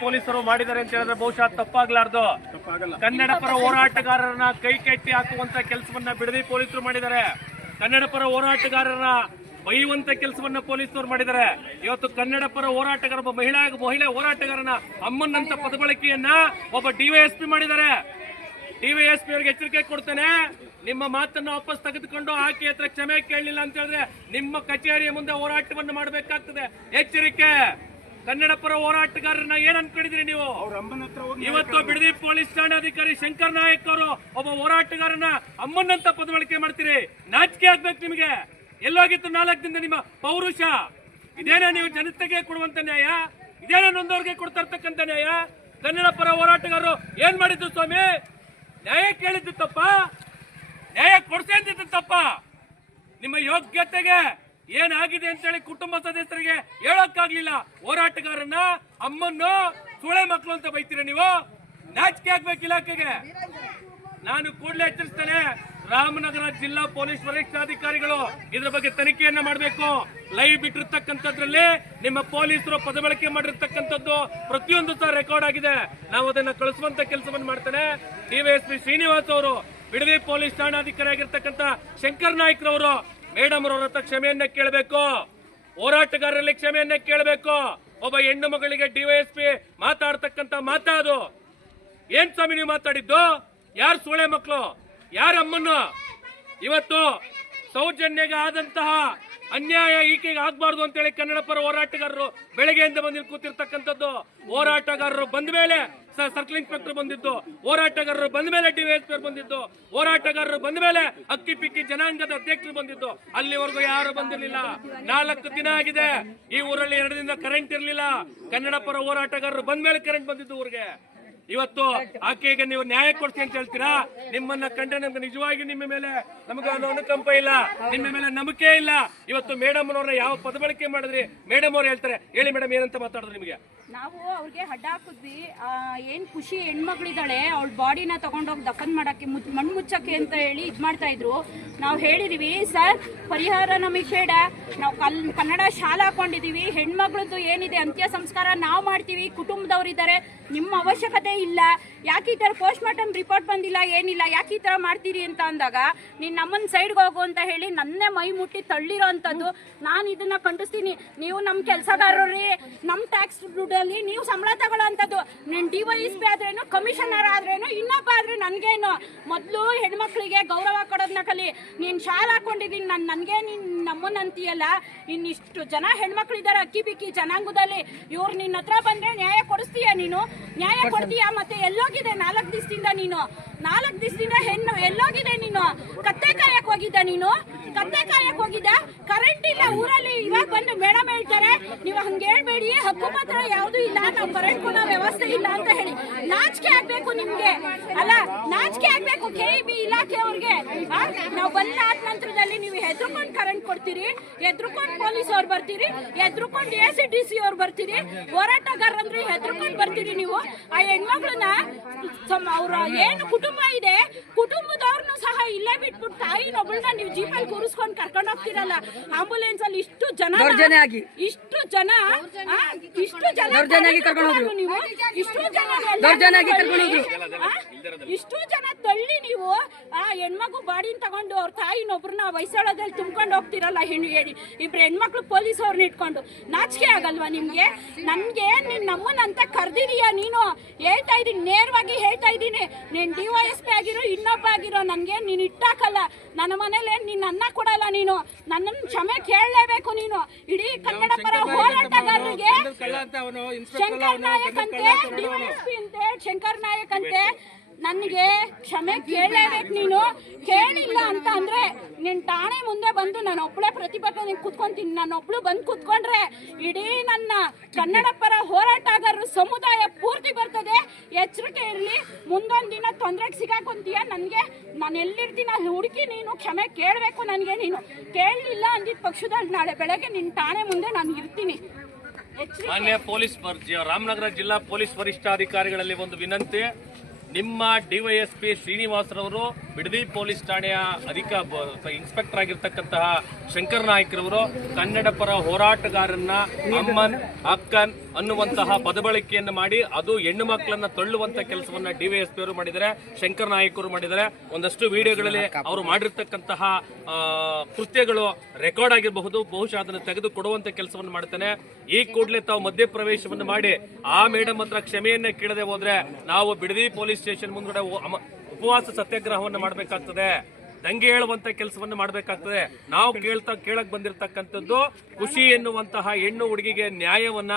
ಪೊಲೀಸರು ಮಾಡಿದ್ದಾರೆ ಅಂತ ಹೇಳಿದ್ರೆ ಬಹುಶಃ ತಪ್ಪಾಗ್ಲಾರ್ದು. ಕನ್ನಡ ಪರ ಹೋರಾಟಗಾರರನ್ನ ಕೈ ಕಟ್ಟಿ ಹಾಕುವಂತ ಕೆಲಸವನ್ನ ಬಿಡದಿ ಪೊಲೀಸರು ಮಾಡಿದ್ದಾರೆ. ಕನ್ನಡ ಪರ ಹೋರಾಟಗಾರರ ಬೈಯುವಂತ ಕೆಲಸವನ್ನ ಪೊಲೀಸರು ಮಾಡಿದ್ದಾರೆ. ಇವತ್ತು ಕನ್ನಡ ಪರ ಹೋರಾಟಗಾರ ಒಬ್ಬ ಮಹಿಳೆ ಹೋರಾಟಗಾರನ ಅಮ್ಮನ್ನಂತ ಪದಬಳಕೆಯನ್ನ ಒಬ್ಬ ಡಿವೈಎಸ್ಪಿ ಮಾಡಿದ್ದಾರೆ. ಡಿವೈಎಸ್ಪಿ ಅವರಿಗೆ ಎಚ್ಚರಿಕೆ ಕೊಡ್ತೇನೆ, ನಿಮ್ಮ ಮಾತನ್ನು ವಾಪಸ್ ತೆಗೆದುಕೊಂಡು ಆಕೆ ಹತ್ರ ಕ್ಷಮೆ ಕೇಳಲಿಲ್ಲ ಅಂತ ಹೇಳಿದ್ರೆ ನಿಮ್ಮ ಕಚೇರಿಯ ಮುಂದೆ ಹೋರಾಟವನ್ನು ಮಾಡಬೇಕಾಗ್ತದೆ. ಎಚ್ಚರಿಕೆ. ಕನ್ನಡ ಪರ ಹೋರಾಟಗಾರರನ್ನ ಏನ್ ಅನ್ಕೊಂಡಿದ್ರಿ ನೀವು? ಇವತ್ತು ಬಿಡದಿ ಪೊಲೀಸ್ ಠಾಣಾಧಿಕಾರಿ ಶಂಕರ್ ನಾಯಕ್ ಅವರು ಒಬ್ಬ ಹೋರಾಟಗಾರನ ಅಮ್ಮನ್ನಂತ ಪದಬಳಕೆ ಮಾಡ್ತೀರಿ. ನಾಚಿಕೆ ಆಗ್ಬೇಕು ನಿಮಗೆ. ಎಲ್ಲೋಗಿತ್ತು 4 ದಿನದ ನಿಮ್ಮ ಪೌರುಷ? ಇದೇನ ನೀವು ಜನತೆಗೆ ಕೊಡುವಂತ ನ್ಯಾಯ? ಇದೇನ ನೊಂದವ್ರಿಗೆ ಕೊಡ್ತಾ ಇರ್ತಕ್ಕಂಥ ನ್ಯಾಯ? ಕನ್ನಡ ಪರ ಹೋರಾಟಗಾರರು ಏನ್ ಮಾಡಿದ್ರು ಸ್ವಾಮಿ? ನ್ಯಾಯ ಕೇಳಿದ್ದು ತಪ್ಪ? ನ್ಯಾಯ ಕೊಡ್ಸಂತಿದ್ದು ತಪ್ಪ? ನಿಮ್ಮ ಯೋಗ್ಯತೆಗೆ ಏನಾಗಿದೆ ಅಂತೇಳಿ ಕುಟುಂಬ ಸದಸ್ಯರಿಗೆ ಹೇಳೋಕ್ಕಾಗ್ಲಿಲ್ಲ. ಹೋರಾಟಗಾರನ್ನ ಅಮ್ಮನ್ನು ಸುಳೆ ಮಕ್ಕಳು ಅಂತ ಬೈತೀರ ನೀವು? ನಾಚಿಕೆ ಆಗ್ಬೇಕು ಇಲಾಖೆಗೆ. ನಾನು ಕೂಡಲೇ ಎಚ್ಚರಿಸ್ತೇನೆ, ರಾಮನಗರ ಜಿಲ್ಲಾ ಪೊಲೀಸ್ ವರಿಷ್ಠಾಧಿಕಾರಿಗಳು ಇದ್ರ ಬಗ್ಗೆ ತನಿಖೆಯನ್ನ ಮಾಡಬೇಕು. ಲೈವ್ ಬಿಟ್ಟಿರ್ತಕ್ಕಂಥದ್ರಲ್ಲಿ ನಿಮ್ಮ ಪೊಲೀಸರು ಪದಬಳಕೆ ಮಾಡಿರ್ತಕ್ಕಂಥದ್ದು ಪ್ರತಿಯೊಂದು ಸಹ ರೆಕಾರ್ಡ್ ಆಗಿದೆ. ನಾವು ಅದನ್ನ ಕಳಿಸುವಂತ ಕೆಲಸವನ್ನು ಮಾಡ್ತೇನೆ. ಡಿವೈಎಸ್ಪಿ ಶ್ರೀನಿವಾಸ್ ಅವರು, ಬಿಡದಿ ಪೊಲೀಸ್ ಠಾಣಾಧಿಕಾರಿ ಆಗಿರ್ತಕ್ಕಂಥ ಶಂಕರ್ ನಾಯ್ಕ್ ರವರು, ಮೇಡಮ್ ಅವರ ಹತ್ರ ಕ್ಷಮೆಯನ್ನ ಕೇಳಬೇಕು. ಹೋರಾಟಗಾರರಲ್ಲಿ ಕ್ಷಮೆಯನ್ನ ಕೇಳಬೇಕು. ಒಬ್ಬ ಹೆಣ್ಣು ಮಗಳಿಗೆ ಡಿವೈಎಸ್ಪಿ ಮಾತಾಡ್ತಕ್ಕಂಥ ಮಾತಾದು ಏನ್ ಸ್ವಾಮಿ ನೀವು ಮಾತಾಡಿದ್ದು? ಯಾರು ಸೂಳೆ ಮಕ್ಕಳು? ಯಾರ ಅಮ್ಮನ್ನು? ಇವತ್ತು ಸೌಜನ್ಯಗೆ ಆದಂತಹ ಅನ್ಯಾಯ ಈಕೆಗೆ ಆಗ್ಬಾರ್ದು ಅಂತೇಳಿ ಕನ್ನಡ ಪರ ಹೋರಾಟಗಾರರು ಬೆಳಗ್ಗೆಯಿಂದ ಬಂದು ಕೂತಿರ್ತಕ್ಕಂಥದ್ದು. ಹೋರಾಟಗಾರರು ಬಂದ ಮೇಲೆ ಸರ್ಕಲ್ ಇನ್ಸ್ಪೆಕ್ಟರ್ ಬಂದಿದ್ದು, ಹೋರಾಟಗಾರರು ಬಂದ ಮೇಲೆ ಡಿವೈಎಸ್ಪಿ ಬಂದಿದ್ದು, ಹೋರಾಟಗಾರರು ಬಂದ ಮೇಲೆ ಅಕ್ಕಿ ಪಿಕ್ಕಿ ಜನಾಂಗದ ಅಧ್ಯಕ್ಷರು ಬಂದಿದ್ದು. ಅಲ್ಲಿವರೆಗೂ ಯಾರು ಬಂದಿರಲಿಲ್ಲ. 4 ದಿನ ಆಗಿದೆ. ಈ ಊರಲ್ಲಿ 2 ದಿನ ಕರೆಂಟ್ ಇರಲಿಲ್ಲ. ಕನ್ನಡ ಪರ ಹೋರಾಟಗಾರರು ಬಂದ ಮೇಲೆ ಕರೆಂಟ್ ಬಂದಿದ್ದು ಊರಿಗೆ. ಇವತ್ತು ಆಕೆಗೆ ನೀವು ನ್ಯಾಯ ಕೊಡ್ತೀನಿ ಅಂತ ಹೇಳ್ತೀರಾ? ನಿಮ್ಮನ್ನ ಕಂಡ್ರೆ ನಮ್ಗೆ ನಿಜವಾಗಿ ನಿಮ್ಮ ಮೇಲೆ ನಮಗೆ ಅನುಕಂಪ ಇಲ್ಲ, ನಿಮ್ಮ ಮೇಲೆ ನಂಬಿಕೆ ಇಲ್ಲ. ಇವತ್ತು ಮೇಡಮ್ ಅವ್ರನ್ನ ಯಾವ ಪದಬಳಕೆ ಮಾಡಿದ್ರಿ? ಮೇಡಮ್ ಅವ್ರು ಹೇಳ್ತಾರೆ, ಹೇಳಿ ಮೇಡಮ್ ಏನಂತ ಮಾತಾಡಿದ್ರು ನಿಮಗೆ? ನಾವು ಅವ್ರಿಗೆ ಅಡ್ಡ ಹಾಕಿದ್ವಿ. ಏನ್ ಖುಷಿ ಹೆಣ್ಮಕ್ಳಿದ್ದಾಳೆ, ಅವಳ ಬಾಡಿನ ತಗೊಂಡೋಗಿ ದಫನ್ ಮಾಡಕ್ಕೆ ಮಣ್ಣು ಮುಚ್ಚಕ್ಕೆ ಅಂತ ಹೇಳಿ ಇದ್ ಮಾಡ್ತಾ ಇದ್ರು. ನಾವು ಹೇಳಿದೀವಿ, ಸರ್ ಪರಿಹಾರ ನಮಗೆ ಬೇಡ, ನಾವು ಕನ್ನಡ ಶಾಲೆ ಹಾಕೊಂಡಿದೀವಿ, ಹೆಣ್ಮಕ್ಳದ್ದು ಏನಿದೆ ಅಂತ್ಯ ಸಂಸ್ಕಾರ ನಾವು ಮಾಡ್ತೀವಿ, ಕುಟುಂಬದವ್ರಿದ್ದಾರೆ, ನಿಮ್ಮ ಅವಶ್ಯಕತೆ ಇಲ್ಲ. ಯಾಕೆ ಈ ಥರ ಪೋಸ್ಟ್ ಮಾರ್ಟಮ್ ರಿಪೋರ್ಟ್ ಬಂದಿಲ್ಲ, ಏನಿಲ್ಲ, ಯಾಕೆ ಈ ಥರ ಮಾಡ್ತೀರಿ ಅಂತ ಅಂದಾಗ ನೀನು ನಮ್ಮನ್ನ ಸೈಡ್ಗೆ ಹೋಗು ಅಂತ ಹೇಳಿ ನನ್ನೇ ಮೈ ಮುಟ್ಟಿ ತಳ್ಳಿರೋ ಅಂಥದ್ದು. ನಾನು ಇದನ್ನ ಖಂಡಿಸ್ತೀನಿ. ನೀವು ನಮ್ಮ ಕೆಲಸಗಾರರಿ, ನಮ್ಮ ಟ್ಯಾಕ್ಸ್ ದುಡ್ಡಲ್ಲಿ ನೀವು ಸಂಬಳ ತಗೊಳ್ಳೋ ಅಂಥದ್ದು. ನೀನು ಡಿವೈಎಸ್ಪಿ ಆದ್ರೇನು, ಕಮಿಷನರ್ ಆದ್ರೇನು, ಇನ್ನೊಬ್ಬ ಆದ್ರೆ ನನಗೇನು? ಮೊದಲು ಹೆಣ್ಮಕ್ಳಿಗೆ ಗೌರವ ಕೊಡೋದನ್ನ ಕಲಿ. ನೀನು ಶಾಲೆ ಹಾಕೊಂಡಿದ್ದೀನಿ, ನನಗೆ ನೀನು ನಮ್ಮನ್ನ ಅಂತೀಯಲ್ಲ. ಇನ್ನಿಷ್ಟು ಜನ ಹೆಣ್ಮಕ್ಳಿದ್ದಾರೆ ಅಕ್ಕಿ ಬಿಕ್ಕಿ ಜನಾಂಗದಲ್ಲಿ. ಇವ್ರು ನಿನ್ನ ಹತ್ರ ಬಂದ್ರೆ ನ್ಯಾಯ ಕೊಡಿಸ್ತೀಯ? ನೀನು ನ್ಯಾಯ ಕೊಡ್ತೀಯಾ? ಮತ್ತೆ ಎಲ್ಲೋಗಿದೆ 4 ದಿವಸದಿಂದ ನೀನು? 4 ದಿವಸದಿಂದ ಹೆಣ್ಣು ಎಲ್ಲೋಗಿದೆ ನೀನು? ಕತ್ತೆ ಕಾಯಕ್ ಹೋಗಿದ್ದ ನೀನು? ಕತ್ತೆ ಕಾಯಕ್ ಹೋಗಿದ್ದ? ಕರೆಂಟ್ ಇಲ್ಲ ಊರಲ್ಲಿ. ಇವಾಗ ಬಂದು ಮೇಡಮ್ ಹೇಳ್ತಾರೆ ನೀವು ಹಂಗೆ ಹೇಳ್ಬೇಡಿ, ಹಕ್ಕು ಮಾತ್ರ ಯಾವ್ದು ಇಲ್ಲ, ನಾವು ಕರೆಂಟ್ ಕೊಡೋ ವ್ಯವಸ್ಥೆ ಇಲ್ಲ ಅಂತ ಹೇಳಿ. ನಾಚಿಕೆ ಆಗ್ಬೇಕು ನಿಮ್ಗೆ, ಅಲ್ಲ ನಾಚಿಕೆ ಆಗ್ಬೇಕು KEB ಇಲಾಖೆ ಅವ್ರಿಗೆ. ನಾವು ಬಂದ ನಂತರದಲ್ಲಿ ನೀವು ಹೆದರ್ಕೊಂಡು ಕರೆಂಟ್ ಕೊಡ್ತೀರಿ, ಹೆದರ್ಕೊಂಡು ಪೊಲೀಸ್ ಅವ್ರು ಬರ್ತೀರಿ, ಹೆದರ್ಕೊಂಡು ACDC ಅವ್ರು ಬರ್ತೀರಿ, ಹೋರಾಟಗಾರರಂದ್ರೆ ಹೆದರ್ಕೊಂಡು ಬರ್ತೀರಿ ನೀವು. ಆ ಹೆಣ್ಮಕ್ಳನ್ನ ಅವ್ರ ಏನು ಕುಟುಂಬ ಇದೆ, ಕುಟುಂಬದವ್ರನ್ನು ಸಹ ಇಲ್ಲೇ ಬಿಟ್ಬಿಟ್ಟು ತಾಯಿನೊಬ್ಬಳನ್ನ ನೀವು ಜೀಪಲ್ಲಿ ಕೂರಿಸ್ಕೊಂಡು ಕರ್ಕೊಂಡು ಹೋಗ್ತಿರಲ್ಲ. ಆಂಬುಲೆನ್ಸ್ ಅಲ್ಲಿ ಇಷ್ಟು ಜನ ನೀವು ಇಷ್ಟು ಜನ ತಳ್ಳಿ ನೀವು ಆ ಹೆಣ್ಮಗು ಬಾಡಿನ ತಗೊಂಡು ಅವ್ರ ತಾಯಿನೊಬ್ರನ್ನ ವಯಸ್ಸಾಳದಲ್ಲಿ ತುಂಬ್ಕೊಂಡು ಹೋಗ್ತಿರಲ್ಲ. ಇಬ್ರು ಹೆಣ್ಮಕ್ಳು ಪೊಲೀಸ್ ಅವ್ರನ್ನ ಇಟ್ಕೊಂಡು ನಾಚಿಕೆ ಆಗಲ್ವಾ ನಿಮ್ಗೆ? ನನ್ಗೆ ನೀನ್ ನಮ್ಮನ್ನಂತ ಕರ್ದಿದೀಯ ನೀನು? ಹೇಳ್ತಾ ಇದೀನಿ, ನೇರವಾಗಿ ಹೇಳ್ತಾ ಇದ್ದೀನಿ. ನೀನ್ DYSP ಆಗಿರೋ ಇನ್ನೊಬ್ಬ ಆಗಿರೋ ನನ್ಗೆ ನೀನ್ ಇಟ್ಟಾಕಲ್ಲ. ನನ್ನ ಮನೇಲಿ ನೀನ್ ಅನ್ನ ಕೊಡಲ್ಲ. ನೀನು ನನ್ನನ್ನು ಕ್ಷಮೆ ಕೇಳಲೇಬೇಕು. ನೀನು ಇಡೀ ಕನ್ನಡ ಪರ ಹೋರಾಟಗಾರರಿಗೆ ಶಂಕರ್ ನಾಯಕ್ ಅಂತೆ, DYSP ಅಂತೆ, ಶಂಕರ್ ನಾಯಕ್ ಅಂತೆ, ನನಗೆ ಕ್ಷಮೆ ಕೇಳಲೇಬೇಕು. ನೀನು ಕೇಳಿಲ್ಲ ಅಂತ ಅಂದ್ರೆ ನಿನ್ ಠಾಣೆ ಮುಂದೆ ಬಂದು ನಾನು ಒಬ್ಬಳೇ ಪ್ರತಿಭಟನೆ ಕುತ್ಕೊಂತೀನಿ. ನಾನು ಒಬ್ಳು ಬಂದು ಕುತ್ಕೊಂಡ್ರೆ ಇಡೀ ನನ್ನ ಕನ್ನಡ ಪರ ಹೋರಾಟಗಾರರು ಸಮುದಾಯ ಪೂರ್ತಿ ಬರ್ತದೆ. ಎಚ್ಚರಿಕೆ ಇರಲಿ. ಮುಂದೊಂದು ದಿನ ತೊಂದರೆಗೆ ಸಿಗಾಕೊಂತೀಯ. ನನಗೆ ನಾನು ಎಲ್ಲಿರ್ತೀನಿ ಅಲ್ಲಿ ಹುಡುಕಿ ನೀನು ಕ್ಷಮೆ ಕೇಳಬೇಕು. ನನಗೆ ನೀನು ಕೇಳಲಿಲ್ಲ ಅಂದಿದ್ದ ಪಕ್ಷದಲ್ಲಿ ನಾಳೆ ಬೆಳಗ್ಗೆ ನಿನ್ನ ಠಾಣೆ ಮುಂದೆ ನಾನು ಇರ್ತೀನಿ. ಮಾನ್ಯ ಪೊಲೀಸ್ ರಾಮನಗರ ಜಿಲ್ಲಾ ಪೊಲೀಸ್ ವರಿಷ್ಠಾಧಿಕಾರಿಗಳಲ್ಲಿ ಒಂದು ವಿನಂತಿ. ನಿಮ್ಮ ಡಿವೈಎಸ್ಪಿ ಶ್ರೀನಿವಾಸರವರು ಬಿಡದಿ ಪೊಲೀಸ್ ಠಾಣೆಯ ಇನ್ಸ್ಪೆಕ್ಟರ್ ಆಗಿರ್ತಕ್ಕಂತಹ ಶಂಕರ್ ನಾಯ್ಕರವರು ಕನ್ನಡ ಪರ ಹೋರಾಟಗಾರನ್ನ ಅಮ್ಮನ್ ಅಕ್ಕನ್ ಅನ್ನುವಂತಹ ಪದಬಳಕೆಯನ್ನು ಮಾಡಿ ಅದು ಹೆಣ್ಣು ಮಕ್ಕಳನ್ನ ತಳ್ಳುವಂತ ಕೆಲಸವನ್ನ ಡಿವೈಎಸ್ಪಿ ಅವರು ಮಾಡಿದ್ದಾರೆ, ಶಂಕರ್ ನಾಯ್ಕರು ಮಾಡಿದ್ದಾರೆ. ಒಂದಷ್ಟು ವಿಡಿಯೋಗಳಲ್ಲಿ ಅವರು ಮಾಡಿರ್ತಕ್ಕಂತಹ ಕೃತ್ಯಗಳು ರೆಕಾರ್ಡ್ ಆಗಿರಬಹುದು, ಬಹುಶಃ ಅದನ್ನು ತೆಗೆದು ಕೊಡುವಂತ ಕೆಲಸವನ್ನು ಮಾಡ್ತಾನೆ. ಈ ಕೂಡಲೇ ತಾವು ಮಧ್ಯಪ್ರವೇಶವನ್ನು ಮಾಡಿ ಆ ಮೇಡಮ್ ಹತ್ರ ಕ್ಷಮೆಯನ್ನ ಕೇಳದೆ ಹೋದ್ರೆ ನಾವು ಬಿಡದಿ ಪೊಲೀಸ್ ಸ್ಟೇಷನ್ ಮುಂದ್ಗಡೆ ಉಪವಾಸ ಸತ್ಯಾಗ್ರಹವನ್ನು ಮಾಡಬೇಕಾಗ್ತದೆ, ದಂಗೆ ಹೇಳುವಂತ ಕೆಲಸವನ್ನು ಮಾಡಬೇಕಾಗ್ತದೆ. ನಾವು ಕೇಳಕ್ ಬಂದಿರತಕ್ಕಂಥದ್ದು ಖುಷಿ ಎನ್ನುವಂತಹ ಹೆಣ್ಣು ಹುಡುಗಿಗೆ ನ್ಯಾಯವನ್ನ,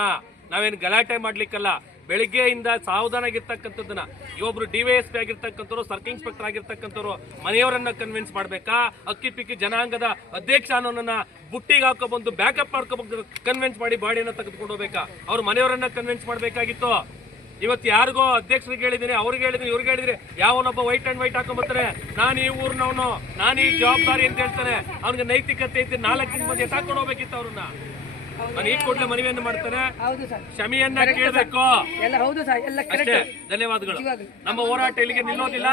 ನಾವೇನು ಗಲಾಟೆ ಮಾಡ್ಲಿಕ್ಕಲ್ಲ. ಬೆಳಿಗ್ಗೆಯಿಂದ ಸಾವಧಾನಾಗಿರ್ತಕ್ಕಂಥದ್ದನ್ನ ಇವೊಬ್ರು ಡಿವೈಎಸ್ಪಿ ಆಗಿರ್ತಕ್ಕಂಥವ್ರು, ಸರ್ಕಲ್ ಇನ್ಸ್ಪೆಕ್ಟರ್ ಆಗಿರ್ತಕ್ಕಂಥವ್ರು ಮನೆಯವರನ್ನ ಕನ್ವಿನ್ಸ್ ಮಾಡ್ಬೇಕಾ, ಅಕ್ಕಿ ಪಿಕ್ಕಿ ಜನಾಂಗದ ಅಧ್ಯಕ್ಷ ಅನ್ನೋನನ್ನ ಬುಟ್ಟಿಗೆ ಹಾಕೊಬಂದು ಬ್ಯಾಕಪ್ ಮಾಡ್ಕೊಬಂದು ಕನ್ವಿನ್ಸ್ ಮಾಡಿ ಬಾಡಿಯನ್ನ ತೆಗೆದುಕೊಂಡು ಹೋಗ್ಬೇಕಾ, ಅವ್ರ ಮನೆಯವರನ್ನ ಕನ್ವಿನ್ಸ್ ಮಾಡ್ಬೇಕಾಗಿತ್ತು. ಇವತ್ತು ಯಾರಿಗೋ ಅಧ್ಯಕ್ಷರಿಗೆ ಹೇಳಿದೀನಿ, ಅವ್ರಿಗೆ ಹೇಳಿದೀನಿ, ಇವ್ರಿಗೆ ಹೇಳಿದ್ರಿ, ಯಾವನೊಬ್ಬ ವೈಟ್ ಅಂಡ್ ವೈಟ್ ಹಾಕೊಂಡ್ಬರ್ತಾನೆ, ನಾನು ಈ ಊರ್ನವನು, ನಾನು ಈ ಜವಾಬ್ದಾರಿ ಅಂತ ಹೇಳ್ತಾನೆ, ಅವ್ನಿಗೆ ನೈತಿಕತೆ ಐತಿ, 4 ದಿನ ಮಂದಿ ಹಾಕೊಂಡು ಹೋಗ್ಬೇಕಿತ್ತು ಅವ್ರನ್ನ. ನಾನು ಈ ಕೂಡಲೇ ಮನವಿಯನ್ನು ಮಾಡ್ತಾರೆ, ಕ್ಷಮೆಯನ್ನ ಕೇಳಬೇಕು. ಅಷ್ಟೇ, ಧನ್ಯವಾದಗಳು. ನಮ್ಮ ಹೋರಾಟ ಇಲ್ಲಿಗೆ ನಿಲ್ಲೋದಿಲ್ಲ.